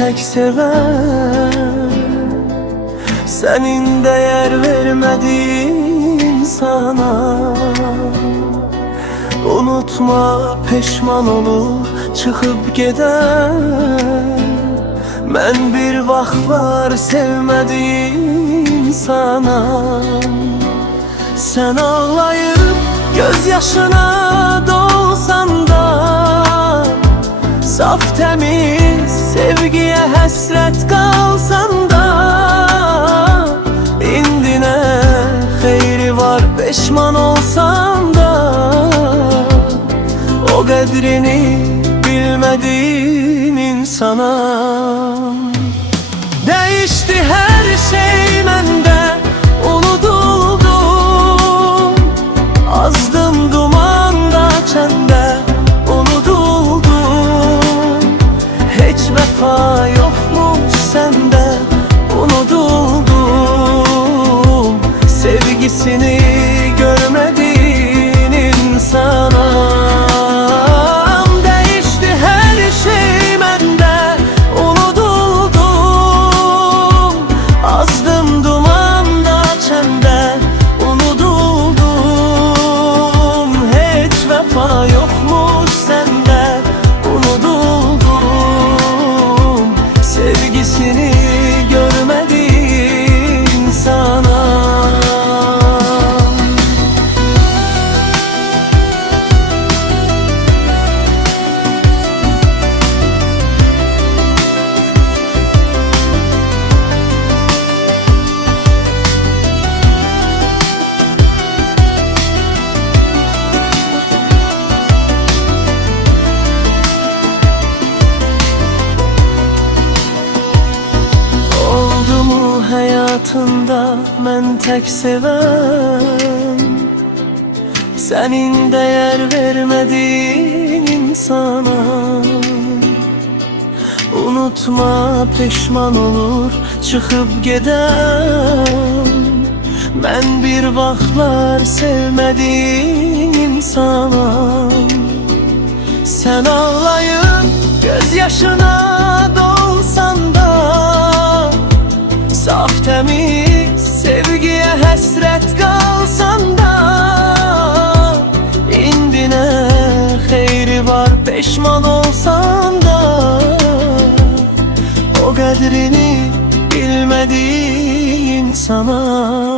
tek seven, senin değer vermediğin sana. Unutma, peşman olur çıkıp gider. Ben bir vaxtlar sevmediğim sana. Sen ağlayıp gözyaşına dolsan da, saf temiz sevgiye hasret kalsan da, indi ne xeyri var peşman olsan da, o qədrini bilmediğin insana. Değişti her şey mende, unutuldum. Azdım dumanda çende, unutuldum. Hiç vefa yokmuş sende, unutuldum. Sevgisini görmediğin insana. Sevgisini görmediğin sana. Hayatında mən tek seven, senin değer vermediğin insana. Unutma, peşman olur çıkıp giden. Ben bir vaxtlar sevmediğin insana. Sen ağlayıp gözyaşına dolsan da, saf temiz sevgiye hasret kalsan da, indi ne xeyri var peşman olsan da, o qədrini bilmediğin sana.